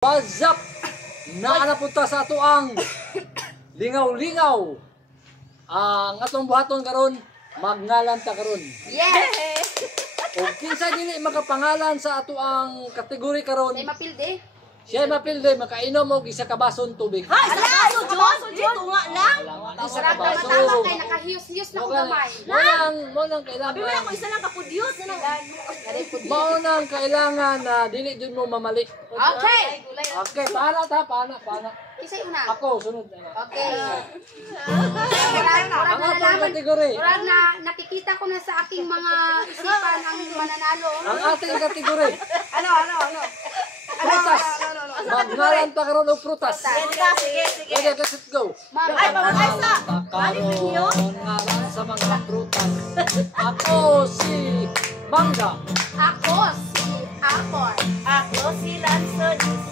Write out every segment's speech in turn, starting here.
What's up? Naanapunta sa ato ang lingaw-lingaw. Ang atong buhaton karon magngalan ta karon. Yes! O kinsa dili makapangalan sa ato ang kategory karon, May mapilde. siya mapilde makainom og isa ka bason tubig. Hay, sa kaso, Diyos! Dito nga lang! Isa Sarap ka na baso. matama kay nakahiyos-hiyos na ko gamay. Mo nang Sabi mo lang kailangan. kung isa lang kapudyot. Mo nang kailangan na dili jud mo mamali. Okay! Okay, paana ta, paana. Isa yun na. Ako sunod na. Okay. Ang Murag atong nalaman. kategory. Murag na nakikita ko na sa aking mga isipan ang mananalo. Ang ating kategory. Ano? Prutas. Magngalan ta karon og prutas. Sige. Okay, let's go. Ma'am, Ay, mamagay sa! Karon ngalan sa mga prutas. Ako si Mangga. ako si Apple. Ako si Lansonis.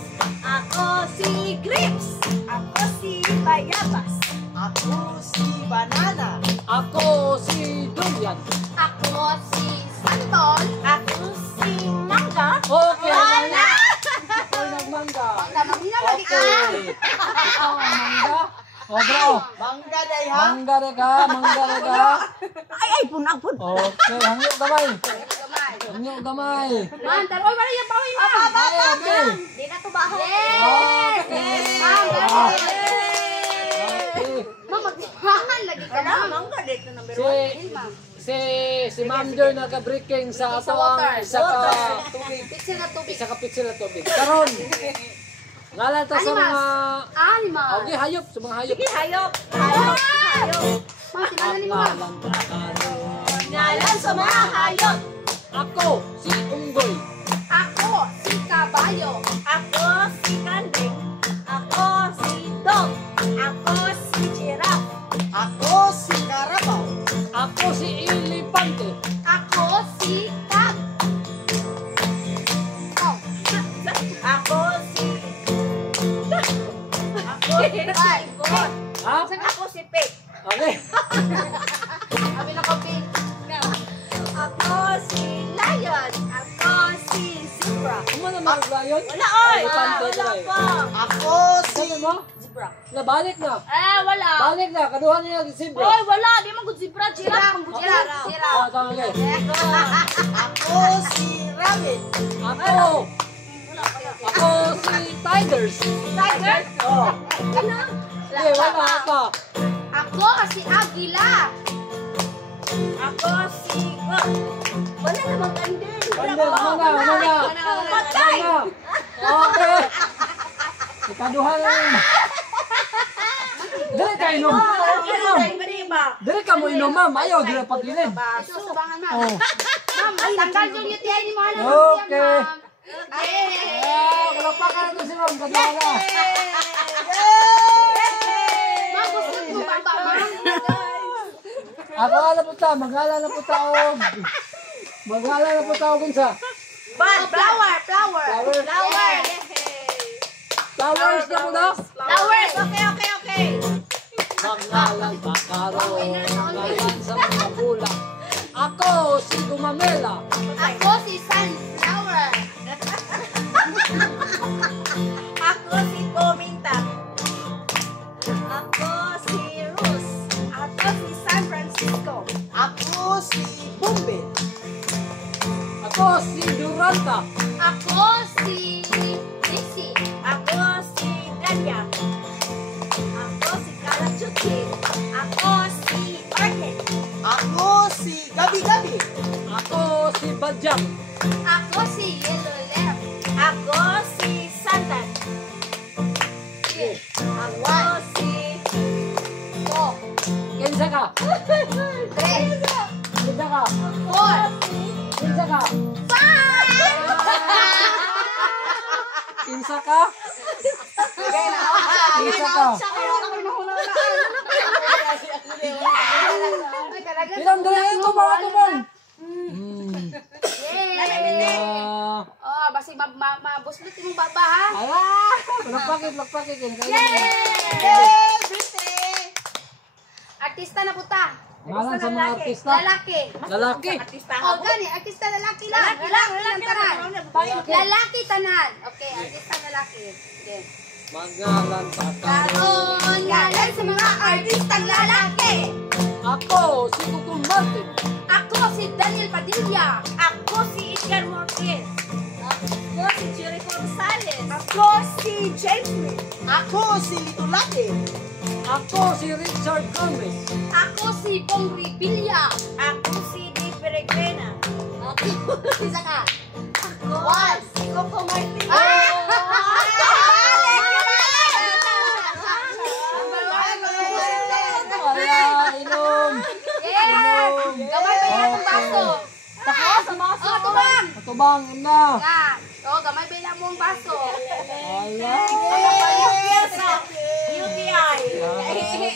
Ako si Grapes. Ako si Bayabas. Ako si Banana. Ako si Durian. Ako si Santol. Ako si Mangga. Okay. Wala! Ako nagmangga. Tamang hinalagi ka. Okay. Ikaw ang mangga. O bro. Mangga day Mangga re ka. Ay, punag. Okay, hangyo gamay. Gamay. Hangyo gamay. Ma'am, taroy wala yung pawin na. Okay. Di na to baho. Yes! Okay. Ma'am, Okay. Ma'am, magmahal lagi ka Wala, ma'am. mangga day to number Si one. Ma'am. si Ma'am Joy naka-breaking sa ato ang isa ka tubig. Pixel na tubig. Isa ka pitsil na tubig. Karon. Ngalan ta sa mga Animal. okay, hayop, sa mga hayop. Sige, hayop. Ma'am, sinala ni mo ma'am. Ngalan ta karon. Ngalan sa mga hayop. Ako si Unggoy. Ako si Kabayo. Ako si Kanding. Ako si Dog. Ako si Giraffe. Ako si Karabaw. Ako si Elefante. Ako si Cat. Oh. Ako si... Ako si Ibon. Ha? Ako si Pig. Okay. Sabi na ko, Pin. Ako si Lion. Ako si Zebra. Ano na mga layon? Wala, oy! Elefante Wala tayo. pa. Ako si Sabi mo? Zebra. Nabalik na. Wala. Balik na. Kaduhan niya si Zebra. Oy, wala. Di man gud zebra. Giraffe. Sira. Ah, tama okay. Ako si Rabbit. Ako si Tigers. Tiger. Oh. Eh, wala pa. Ako si Agila. Ako si... Wala naman kandil. Mana. Patay. Okay. Ikaduhan lang. Dili ka inom. Dili ka mo inom, ma'am. Ayaw, dili pag-inom. Ito, subangan ma'am. Oh. Ma'am, tanggal yung UTI ni mo. Ano, Okay. ma'am. Yay! Kalakpakan natin si ma'am. Kaduhan na. Ma'am, gusto mo ba ba, ma'am? Ako ala po ta. Maghala na po ta og. Maghala na po ta og unsa. Flower. Flower. Flowers na po na. Flowers. Okay. Maglalang pakaroon. Ngayon sa mga bulak. Ako si Gumamela. Ako si Sunflower. Ako si Pominta. Ako si Rose. Ako si San Francisco. Ako si Bumbe. Ako si Duranta. Ako si Lizzy. Ako si Danya. Ako si Kalachuchi. Ako si Orchid. Ako si Gabi-Gabi. Ako si Badyang. Ako si Yellow Left. Ako si Santan. Ako si... Go. Kinsa ka? 3, Kinsa ka? 4, Kinsa ka? 5. Kinsa ka? Kinsa ka? Ay, talaga. Ilang dali ito mga tumong? Yay! Oh, basi mabuslit imong baba ha. Ala! Lagpakit. Yay! Yay! Brite! At artista na puta. Ngalan sa mga artista. Lalaki. Lalaki. Oh, gani, artista lalaki lang. Lalaki tanan. Lalaki tanan. Okay, artista lalaki. Okay. Magalan sa Karon ngalan sa mga artistang lalaki. Ako, si Tutong Martin. Ako si Daniel Padilla. Ako si Edgar Morquez. Ako si Jericho Rosales. Ako si James Smith. Ako si Lito Latin. Ako si Richard Gomez. Ako si Bong Revilla. Ako si Dave Peregrina. Isa ka. Ako si Coco Martin. Wala, inom. Yes! Gamay ba yan ang baso? Oh, tubang! Matubang, na. Nga. Oh, gamay ba yan mo ang baso? Wala. UTI. Okay.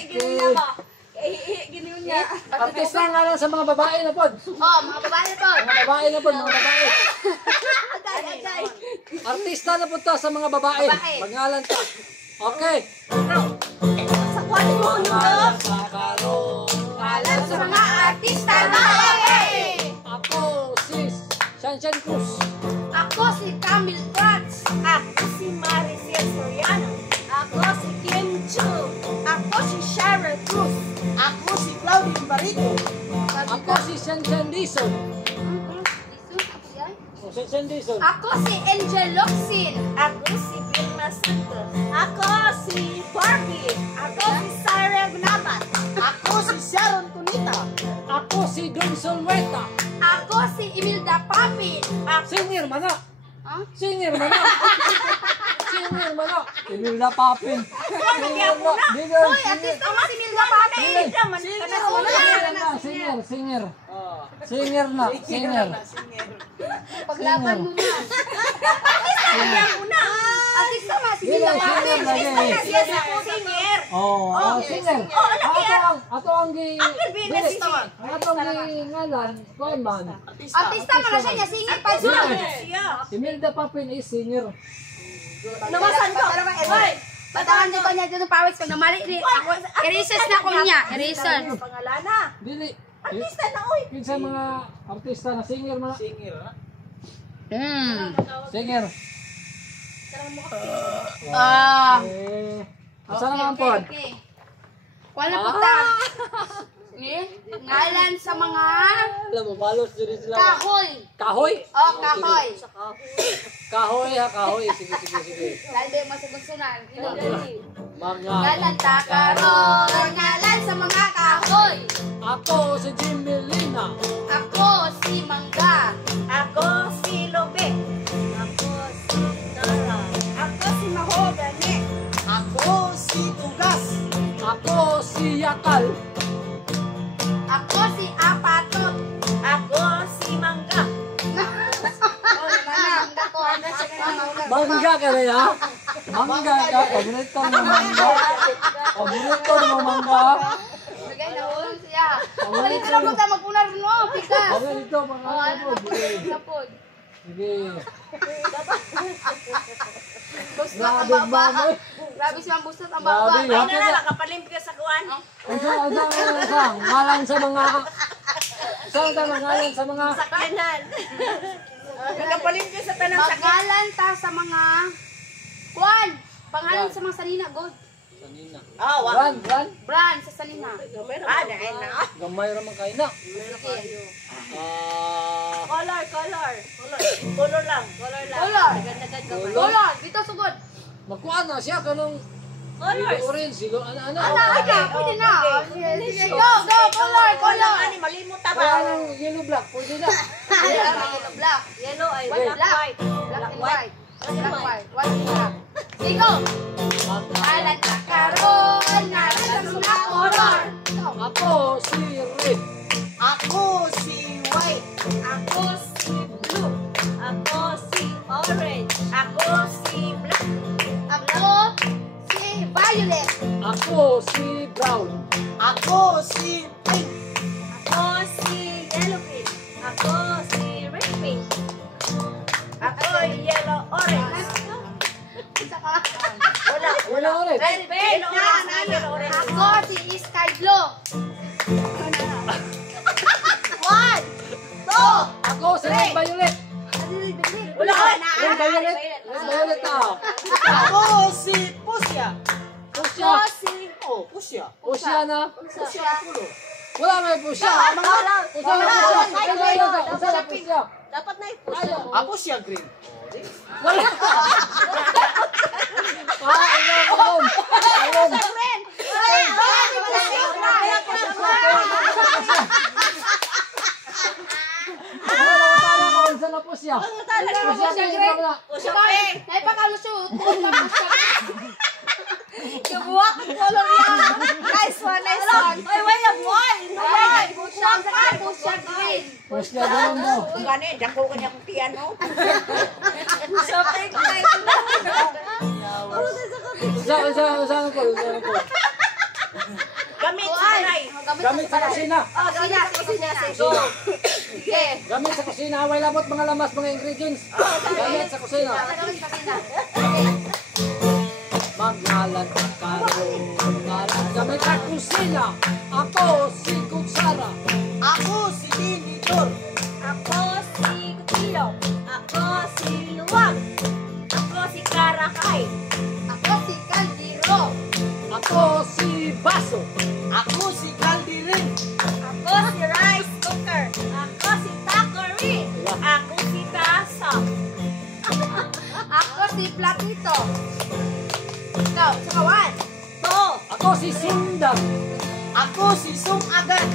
Ginoon niya. Artista nga lang sa mga babae na pod. Oh, mga babae po. Mga babae na pod, mga babae. Agay. Artista na po to sa mga babae. Babae. Magngalan ka. Okay. Sa kwali mo Magngalan sa karon. Ngalan sa mga artista lalaki. Ako si Shanshan Cruz. Ako si Camille Prats. Ako si Maricel Soriano. Ako si Kim Chu. Ako si Sharon Cruz. Ako si Claudine Barito. Ako si Shanshan Dizon. O Shanshan Dizon. Ako si Angel Locsin. Ako si Vilma Santos. Ako si Barbie. Ako si Sarah Gnabat. Ako si Sharon Cunita. Ako si Don Solweta. Ako si Imelda Papin. Singer mana. Huh? Singer mana. Singer mana. Imelda Papin. Singer na. Singer. Hoy, artista mo si Imelda Papin. Singer. Singer. Singer na. Singer. Paglaban mo na. Artista mo si Imelda Papin. Yes, ako singer. Oh, singer. Ato ang gi. Venus, Ato ang gi ngalan. Kuan man. Artista mo na siya niya. Singer pa siya. Siya. Imelda Papin is singer. Nawasan ko. Hoy. Bataan niyo ba niya dito ng pawis? Pag namali, erasers na ko niya. Eraser. Pangalana. Dili. Artista na, oy. Kinsa mga artista na singer man. Singer na. Singer. Asa naman po? Wala puta. Ngalan sa mga Alam mo, balos diri sila. kahoy. Kahoy? Oh, kahoy. Kahoy ha, kahoy. Sige. Dahil mo sa gunsunan. Mga. Ngalan ta karon. Ngalan sa mga kahoy. Ako si Jimmy Lina. Ako si Mangga. Ako si Lobe. Ako si Dara. Ako si Mahogany. Ako si Tugas. Ako si Yakal. Ako si Apatot. Ako si Mangga. Mangga ka rin ha? Mangga ka. Paborito mo mangga. Paborito mo mangga. Bagay na ulang siya. Dito na po tayo mag-unar mo. Pikas. Paborito mga Oh, ano kapod. na po? Kapod. Sige. Bustot ang Grabe baba. mama. Grabe siyang bustot ang baba. Grabe, Ay na lang, makapalimp ka sa kuwan. Asa, ngalan sa mga. Saan ka ngalan sa mga. Sakyanan. Makapalimp ka sa tanang sakyan. Magalan ta sa mga Kwan. Pangalan sa mga sanina, God. Sanina. Ah, wa. Ran. Brand sa sanina. Ah, dahil na. Gamay raman kayo na. Okay. Color. Color lang. Color. Color. Dito sugod. Magkuhan na siya kanong Colors. orange. Ano? Pwede na. Sige, go. Color. Ani, malimot ta Kaya ba? ng yellow black. Pwede na. Yellow, black. Yellow ay White, black, black. white. Black and white. Black, white. White and black. Sige, go. Ngalan na karon. Ngalan sa mga color. Ako si Red. Ako si White. Ako si blue. Ako si orange. Ako si black. Ako si Violet. Ako si Brown. Ako si Pink. Ako si yellow pink. Ako si red pink. Ako yellow orange. Saka, Wala. Wala orange. Red pink. Yellow orange. Yellow orange. ako si Sky Blue. Ako si Red Violet. Wala ka na. Red Violet. Red Violet na. Ako si Pusya. Pusya. Oh, Pusya. Pusya na. Pusya Pulo. Wala may pusya. Pusya na pusya. Pusya na pusya. Dapat na i-push. Ako siya green. Wala. Ulom. Ulom. Sa na pusya. Pusya green. Pusya pink. Naipakalusot. Kabuwak ang color yan. Nice one. Ay, wala boy. Pusya green. Pusya green mo. Gani, dako ko niya kung piano. Pusya pink na ito. Sa ko. Gamit sa kulay. Gamit sa kusina. Go. Sige. Gamit sa kusina. Away labot mga lamas, mga ingredients. Gamit sa kusina. Magnalan ka karon. Gamit sa kusina. Ako si Kutsara. Ako si Tinidor. Ako si Kutilo. Ako si Luwag. Ako si Karakay. Ako si Caldiro. Ako si Baso. Ako si Caldirin. Ako si Rice Cooker. Ako si Takery. Ako si Tasa. Ako si Platito. Ikaw, sa kawan. To. Ako si Sundan. Ako si Sumagan.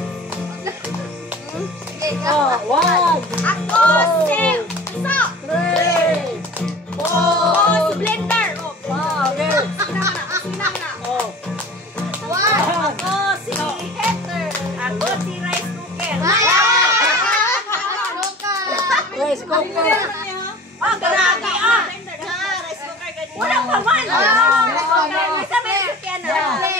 Sige, ikaw. One, Ako si Iso. three, Ako four, si Blender. five. Sina na. Oh, One. Ako si Heather. Ako si Rice Cooker. Ano ka? rice cooker. Oh, galagi ah. Rice Cooker ganyan. Wala pa man. Isa may sasakyan na.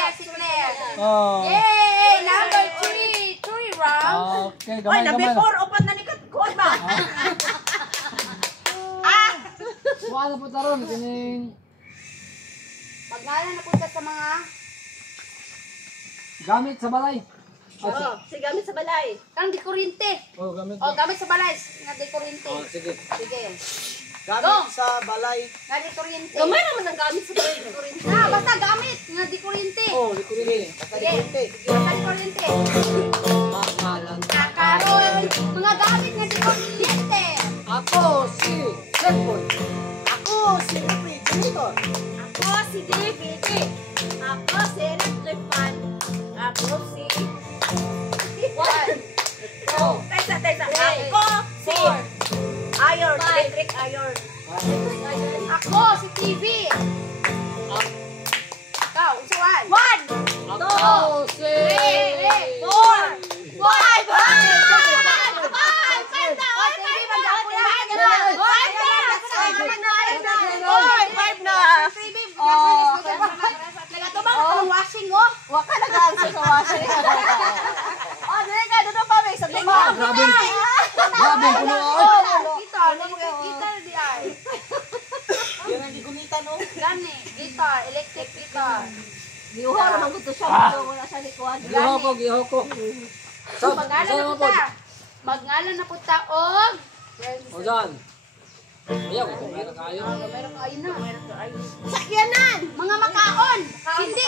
Si Claire. Oh. Yay! Number 3. 3 rounds. Okay, Oy, gamay na gamay. before upat na ni Kuan ba? Ah! Wala po taron kining Pagngala na punta sa mga gamit sa balay. Oo, si gamit sa balay. kang di kuryente. Oh, gamit. O, gamit sa balay. Nga di kuryente. Oh, sige. Sige. Gamit Go. sa balay. Nga di kuryente. Gamay naman ang gamit sa balay. Na, basta gamit. Nga di kuryente. Oh, di ko rin. Sige. Basta di kuryente. Makalan. Kakaroon. Mga gamit nga di kuryente. Ako si cellphone. Ako si refrigerator. Ako si DVD. Ako si electric fan. Ako si... One. Two. Tesa. Three. Ako si... Four. Iron. Electric iron. Ako si TV. Ikaw, usuan. One. Ako si Three. Four. Five. Five na. Nagatubang ka ng washing, oh. Waka nag-answer sa washing. Oh, dili ka doon pa may sa Ah, grabe. Grabe puno ako. Guitar, guitar di ay. Yan ang gigunita no. Gani, guitar, electric guitar. Giuha naman ko to siya. Wala siya likuan. Giho ko. So, Magngala saan na mo po? punta. Magngala na punta og. O dyan. Ayaw, meron kayo. Meron ka ayun na. Sakyanan. Mga makaon. Kindi.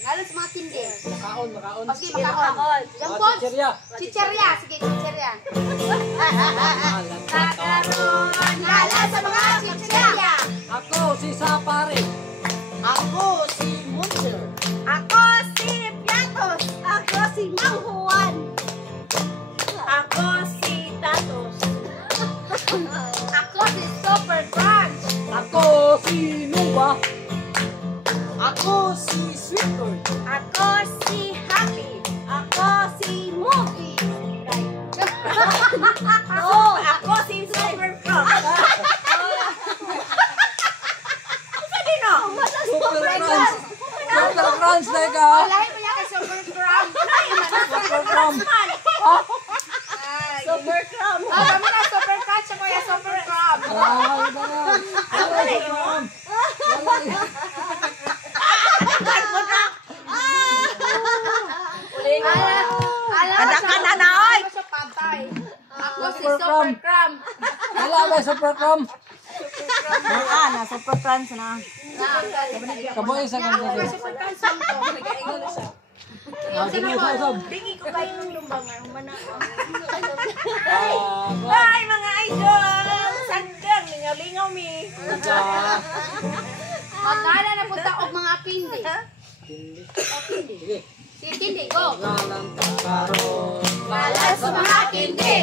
Ngalan sa mga kindi. Makaon. O sige, makaon. Yung Mga pods. chicherya. Chicherya. Sige, chicherya. Makalan. Kakaroon. Ngalan sa mga chicherya. Ako si Sapare. Ako si Muncher. Ako si Piatos. Ako si Manghuan. Ako si Tatos. Ako si Super Crunch. Ako si Nuba. Ako si Sweetcorn. Ako si Happy. Ako si Movie. Ako si Super Frog. Ano din o? Super Crunch. Super Crunch na ka. Lahi mo niya kay Super Crunch. Super Crunch. Super Crumb. Kami na Super Crunch. Ako yung Super Crunch. Ah, ito na. Alam Kada mo ka siya- na na, oy! alam mo siya patay. super cram. cram. Wala ba super cram? Na super crunch na. Kaboy sa Ako kanila. pa super cram sa to. Sige, usab. Dingi ko kayo ng lumbangan. Humana. Kuan. Hi mga idol! Sandang, lingaw-lingaw mi. Magkala na punta og mga pindi. Sige. Sige, pindi, go. Ngalan karon. Ngalan sa mga pindi.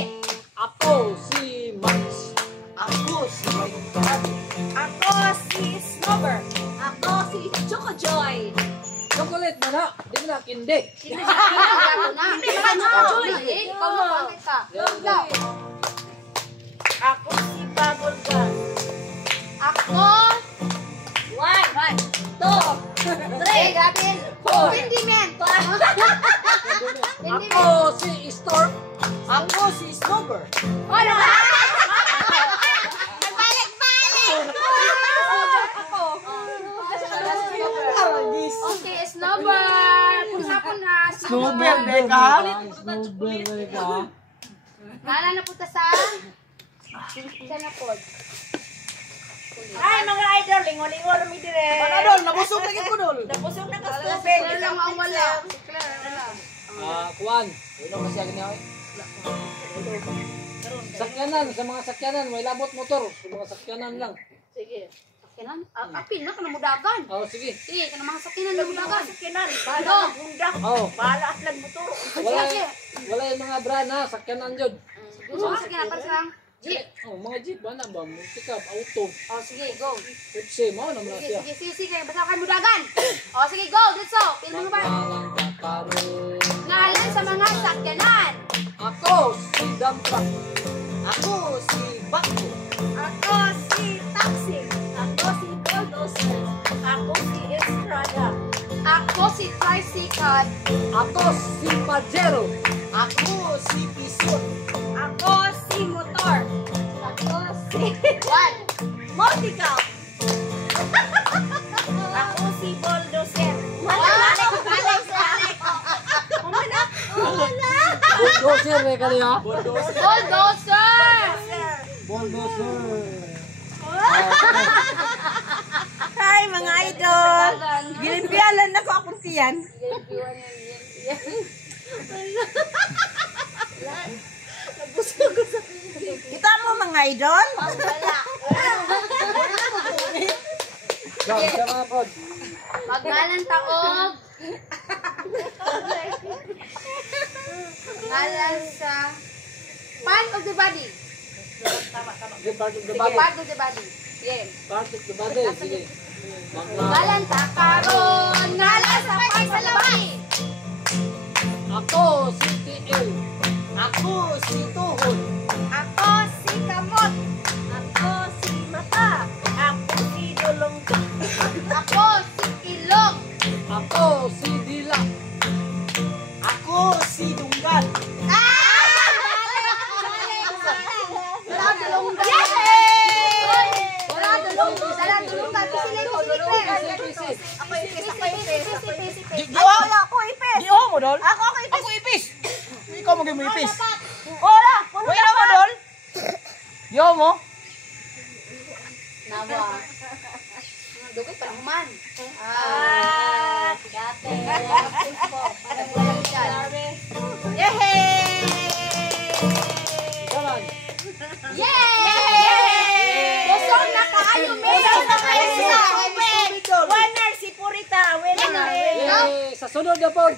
Ako si Max. Ako si Mike. Ako si Snowbird. Ako si Choco Joy. Chocolate na na. Di mo na kindi. Hindi ako na. Hindi ka na. Ikaw mo pangit ka. Go. Ako si Bubble Gum. Ako. One, two, Three. Grabe. Four. Hindi men. Ako si Storm. Ako si Snowbird. Ano ba? Okay, snowbird. Punhapon na. Snowbird, Beka. Snowbird, Beka. Ngalan na punta sa na pod. Hi mga idol, lingaw-lingaw mi dire. Ano dol? Nabusog lagi ko dol. Napusog na ka Claire lang ang wala. Si Claire wala. Kuan. Yun ang kasi agad niya. Sakyanan, sa mga sakyanan, may labot motor. Sa mga sakyanan lang. Sige. Sakinan? Apil na ka na mudagan. Oh, sige. Sige, ka na mga sakinan na mudagan. Kinan, Ano? bala ang bundak. Oh, Bala at nagmotor. wala, wala yung mga brana, sakyanan yun. Gusto mo sakinan para sa jeep. Oh, mga jeep, ba na ba? Multicab, auto. Oh, sige, go. Kutsi, mao na muna Sige, siya. sige, sige, sige. Basta kayo mudagan. Oh, sige, go. Let's go. Pili mo ba? Ngalan karon. Ngalan sa mga sakyanan. Ako si Dampa. Ako si Bako. Ako si Taxi. Ako si Bulldozer. Ako si Estrada. Ako si Tricycle. Ako si Pajero. Ako si Pisot. Ako si Motor. Ako si One. Motical. Ako si Bulldozer. Bulldozer, eh, kaliya. Bulldozer. Bulldozer. Hi mga idol. Gilimpialan na ko akong tiyan. Kita mo mga idol? Gam, sama po. Magnalan taog. Ngalan sa part of the body. Sige, part of the Sige, body. part of the body. Yeah. Part of the body, sige. Ngalan ta karon. Ngalan sa part sa body. Ako si TL. Ako si Tuhod. Ako si Kamot. Ako si Mata. Ako si Dolongga. Ako si Ilong. Ako si Dila. Ako si Dunggan. Wala dulong ka. Wala dulong ka. Wala dulong ka. Pieces. Ako ipis. Ako ipis. Ako ipis. Di mo dol? Ako ipis. Ako ipis. Ikaw mo mo ipis. Ora. Puno Wala mo dol? Di mo? Nawa. Dugay pa human. Dati. Yehey! Kaman. Yay! Busog na kaayo, men. Winner si Purita. Winner. Yay! Sa sunod na po.